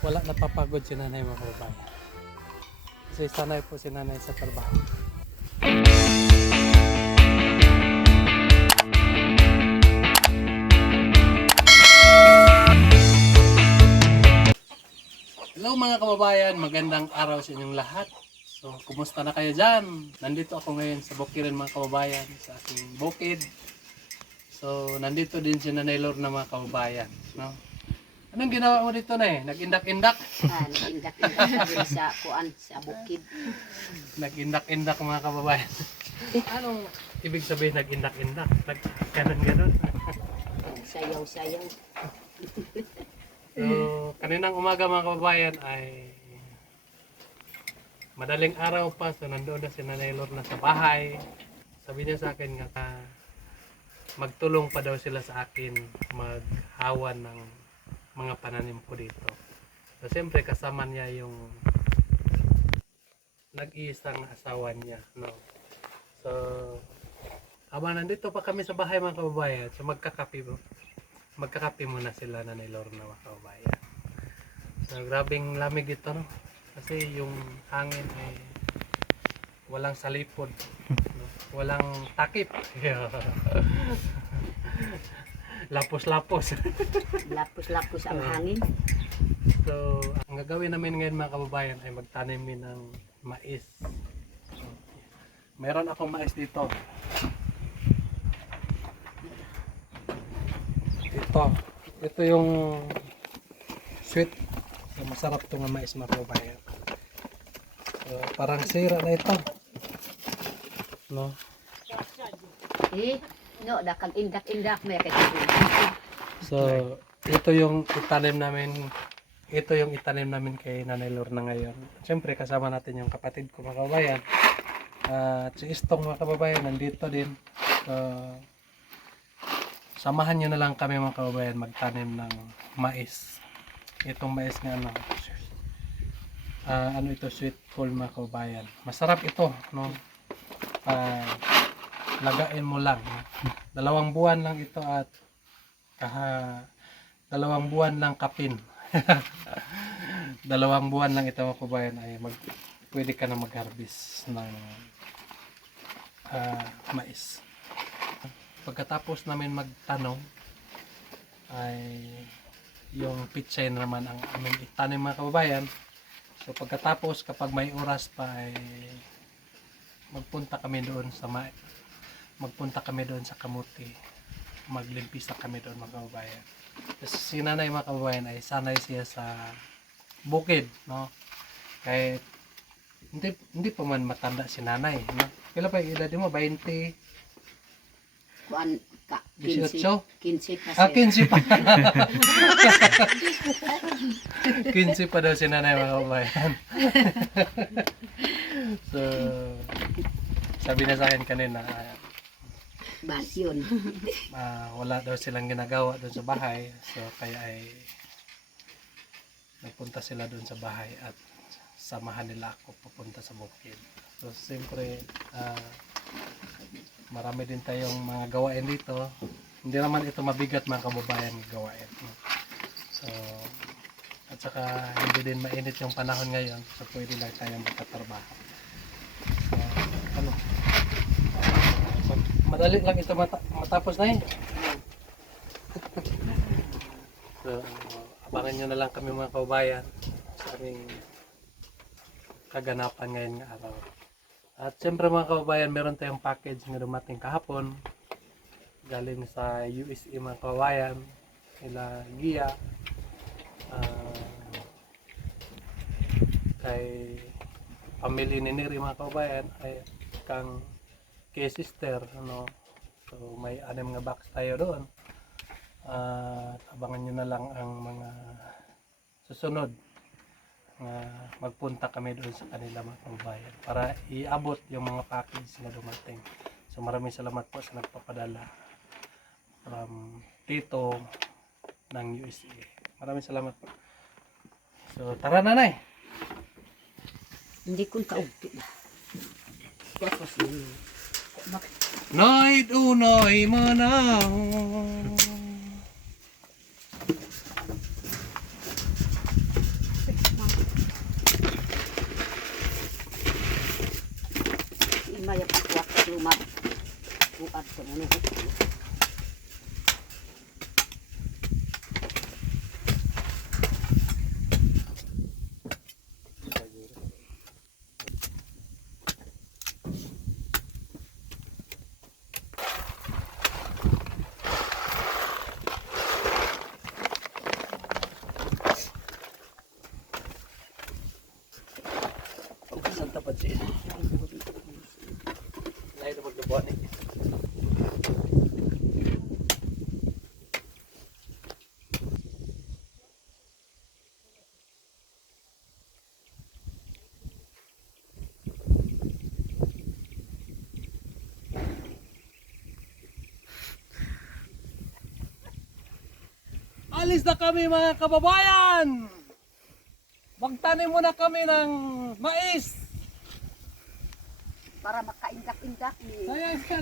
Wala napapagod si nanay mga kababayan. Kasi sanay po si nanay sa trabaho. Hello mga kababayan, magandang araw sa inyong lahat. So, kumusta na kayo dyan? Nandito ako ngayon sa Bukiran mga kababayan, sa aking bukid. So, nandito din si Nanay Lorna mga kababayan. No? Anong ginawa mo dito na eh? Nag-indak-indak? Nag-indak-indak sa kuan, sa bukid. Nag-indak-indak mga kababayan. Anong ibig sabihin nag-indak-indak? Nag-ganon-ganon? Sayaw-sayaw. So, kaninang umaga mga kababayan ay madaling araw pa. So, nandoon na si Nanay Lorna sa bahay. Sabi niya sa akin nga, magtulong pa daw sila sa akin maghawan ng mga pananim ko dito. So, siyempre kasama niya yung nag-iisang asawa niya. No? So, habang nandito pa kami sa bahay mga kababayan, so magkakape muna sila Nanay Lorna mga kababayan. So, grabing lamig ito, no? Kasi yung hangin ay walang salipod, no? Walang takip. Lapos-lapos. Lapos-lapos ang hangin. So, ang gagawin namin ngayon mga kababayan ay magtanim ng mais. So, meron akong mais dito. Ito yung sweet. So, masarap itong mais mga kababayan. So, parang sira na ito. No? No, dakang indak-indak may kay. So, ito yung itanim namin kay Nanay Lorna ngayon. Siyempre kasama natin yung kapatid ko mga kababayan. At si Istong mga kababayan nandito din. So, samahan nyo na lang kami mga kababayan magtanim ng mais. Itong mais nga ano ito, sweet corn mga kababayan. Masarap ito, no? Lagain mo lang. 2 buwan lang ito at 2 buwan lang kapin. 2 buwan lang ito mga kababayan ay pwede ka na mag-harvest ng mais. Pagkatapos namin magtanong ay yung pitsay naman ang aming itanim mga kababayan. So pagkatapos kapag may oras pa ay magpunta kami doon sa kamuti, maglimpisa kami doon mga kababayan. Kasi si nanay mga kababayan ay sanay siya sa bukid, no? Kahit hindi pa man matanda si nanay, no? Kailan pa yung edad mo? 20? Kuan ka 18? 15 pa. 15 pa. 15 pa daw si nanay mga kababayan. So, sabi na sa akin kanina, Basyon. wala daw silang ginagawa doon sa bahay. So, kaya ay nagpunta sila doon sa bahay at samahan nila ako papunta sa bukid. So, siyempre, marami din tayong mga gawain dito. Hindi naman ito mabigat mga kababayan gawain. So, at saka hindi din mainit yung panahon ngayon. So, pwede lang tayo magtatrabaho. So, so, madali lang ito matapos na eh. So, abangan nyo na lang kami mga kababayan sa aming kaganapan ngayon nga araw. At siyempre mga kababayan, meron tayong package na dumating kahapon galing sa USA mga kababayan nila Gia, kay family ni Neri mga kababayan ay kang kay sister, ano. So may 6 nga box tayo doon. Abangan nyo na lang ang mga susunod. Magpunta kami doon sa kanila mga kababayan para iabot yung mga package na dumating. So maraming salamat po sa nagpapadala from Tito ng USA. Maraming salamat po. So tara nanay. Hindi ko kaugti. Tapos Noy unoy mo na. Aalis na kami mga kababayan! Magtanim muna kami ng mais! Para makaindak-indak ni. Sayang ka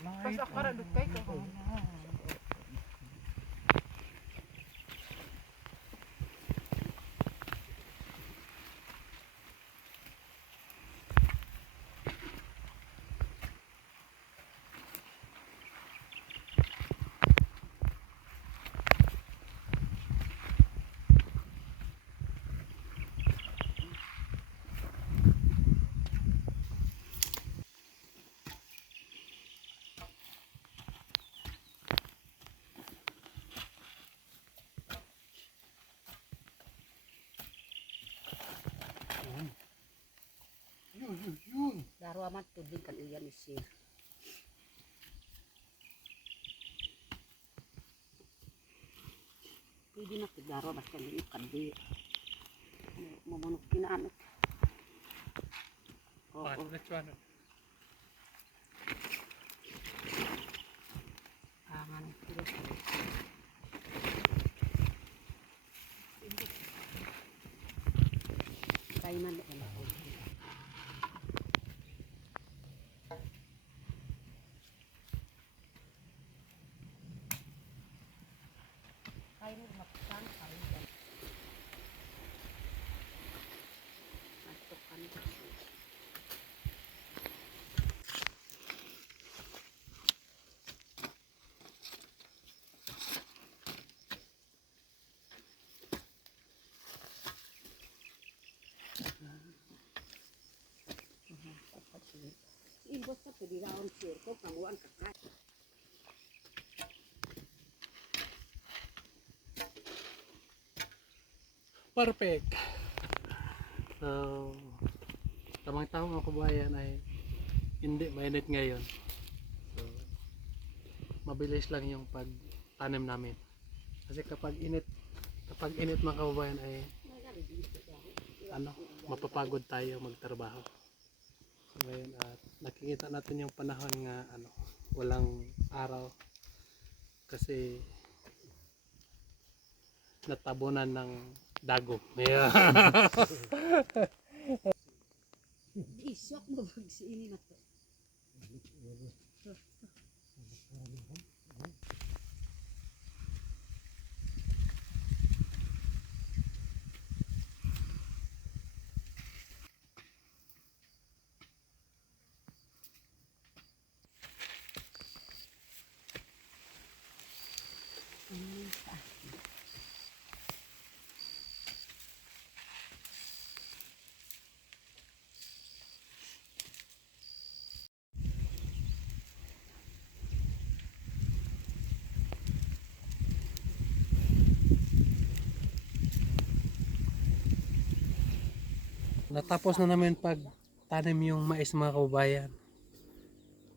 Pasok ka rin kay ko. Daro aman tubig kan iyan isi. Pwede na tigaro basta hindi kandi. Mamanok kinaan. Oo. Angan kilo. Kainan na. Kain makan kain. Masukkan. Imbos sa pedilaon sir ko kamuan kakak. Perfect. So, tamang-tamang mga kabayan ay hindi mainit ngayon. So, mabilis lang yung pagtanim namin. Kasi kapag init mga kabayan ay mapapagod tayo magtrabaho. So, ngayon at nakikita natin yung panahon nga walang araw kasi natabunan ng dago. Yeah. Isok mo bagsi ini na to. Natapos na namin tanim yung mais mga kababayan.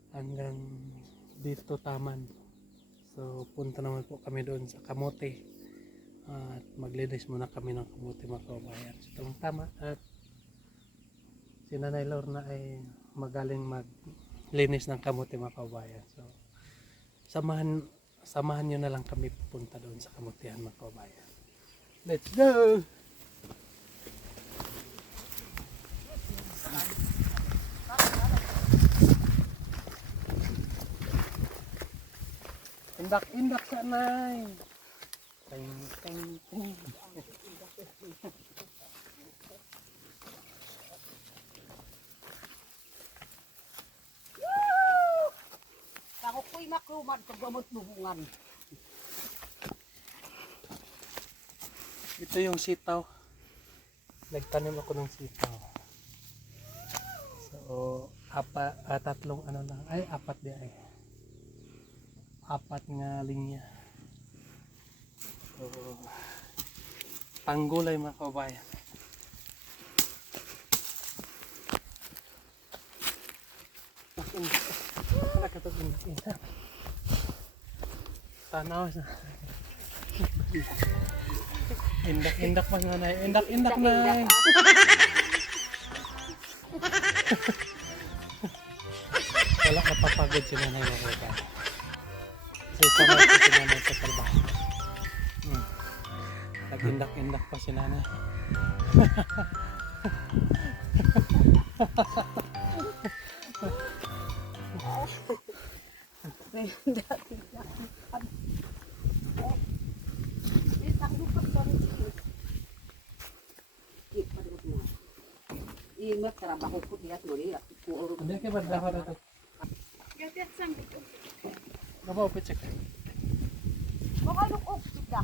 Hanggang dito taman. So punta naman po kami doon sa kamote. At maglinis muna kami ng kamote mga kababayan. So tama at si Nanay Lorna ay magaling maglinis ng kamote mga kababayan. So samahan nyo na lang kami pupunta doon sa kamutihan mga kababayan. Let's go! Indak-indak ka, Nay. Ting, ting, ting. Ako ko'y makrumad sa gamot lubungan. Ito yung sitaw. Nagtanim ako ng sitaw. So, tatlong lang. Ay, apat di ay. Apat nga linya. So, panggulay mga kababayan. Indak. Tanaw sa. Indak pa nga na. Indak na. Wala kapapagod si nanay mo ka. Kasi sanay ko si nanay sa trabaho. Nag-indak pa si nanay. Ingat trabaho ko diat mo dia. Puro Hindi ka ba dapat ito? Gabaw pitsik. baka lukok kita.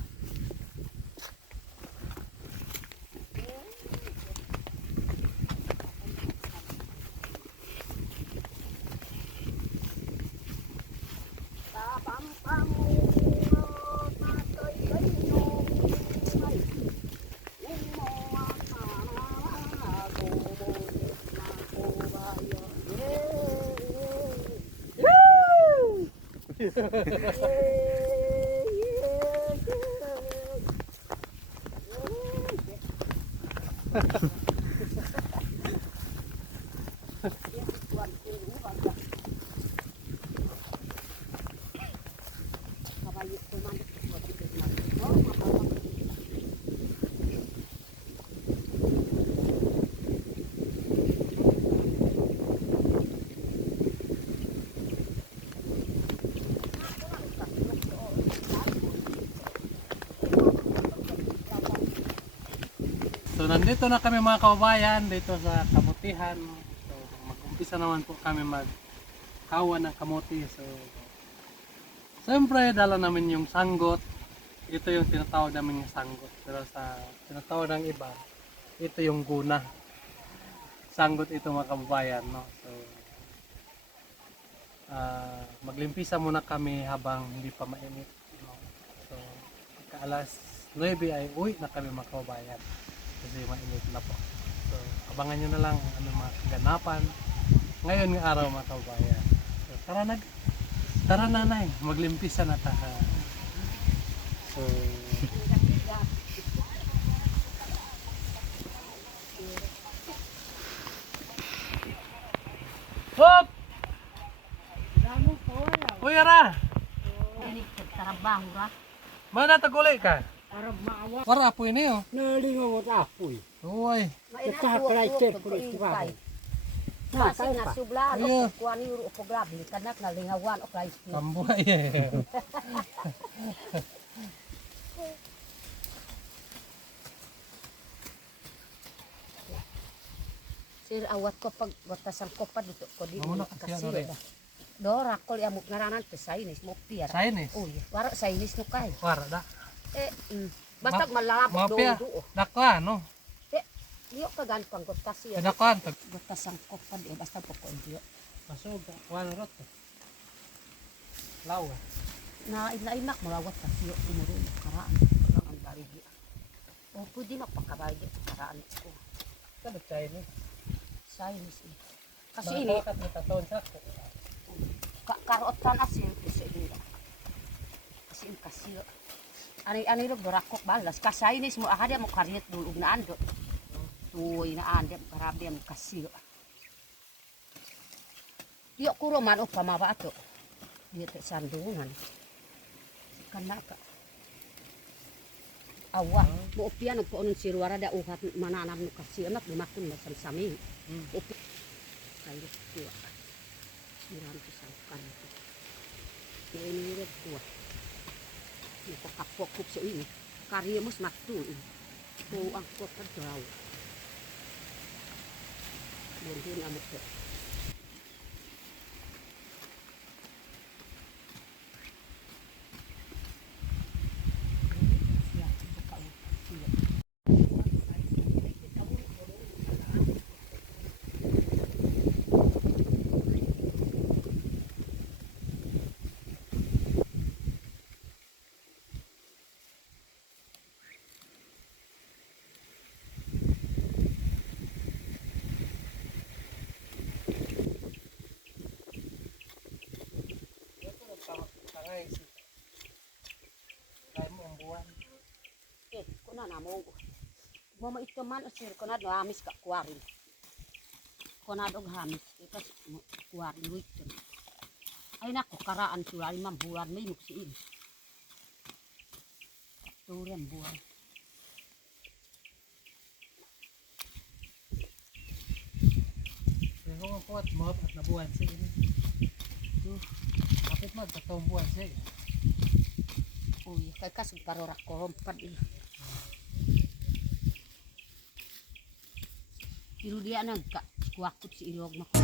So nandito na kami mga kababayan dito sa kamutihan. So mag-umpisa naman po kami maghawa ng kamuti. So siyempre dala namin yung sanggot. Ito yung tinatawag namin yung sanggot. Pero sa tinatawag ng iba, ito yung guna. Sanggot ito mga kababayan, no? So maglimpisa muna kami habang hindi pa mainit, no? So alas 9 ay uwi na kami mga kababayan. Kasi mainit na po. So, abangan nyo na lang ano mga kaganapan ngayon ng araw mga kabayan. So, tara nanay, maglimpisa na tayo. So, hop! Uy, ara! Ini trabaho ra. Mana taguli ka? Arab maawa. Para po ini oh. Nalingaw at apoy. Uy. Kasi nga subla Iya. no kuan yuro ko grabe kanak na lingawan o price. Kambuhay eh. Sir awat ko pag batasan ko pa dito ko di Mamuna kasi ano rin. Dora ko amok ngaranan te sainis mo piara. Sainis. Uy, waro sainis no kay. Para da. Basta malalabot Mapya. do. Dako ano? Diyo ka gan pang gotasi. Dako tag. Batasan ko pa di basta po ko diyo. Masog wala rot. Lawa. Na ilaimak malawat kasi yo umuro karaan lang ang barigi. O pwede mapakabay di karaan ko. Kada Chinese. Sainis eh. Kasi ini Bakit may taton sa ko? karot kan asin kasi ini. Kasi ani lo berakok balas kasainis mo akada mo karyat dulu na ando. Tuoy na ande karabe mo kasi. Diyo kuro man o pamabato. Diyo sandungan. Kanaka. Awa, mo opian po onun sirwara da uhat mananam no kasi anak lumakon na sami. Opi. Kayo tuwa. Miram ko sa kan. Ini red tuwa. Nakakapok sa ini. Karya mo smaktu. Po ang kot daw. Mungkin amok ko. manamong. Mo ito man asir ko na hamis ka kuwarin. Ko na dog hamis ikas kuwarin wait. Ay nako karaan sulali mambulan may muksiin. Turen buwan. Kaya kung kuwat mo at nabuhan siya ini. Kapit mo, tatong buwan siya. Uy, kay kasog parorak ko rompad eh. Pero dia nagka kuwakot si Irog mako.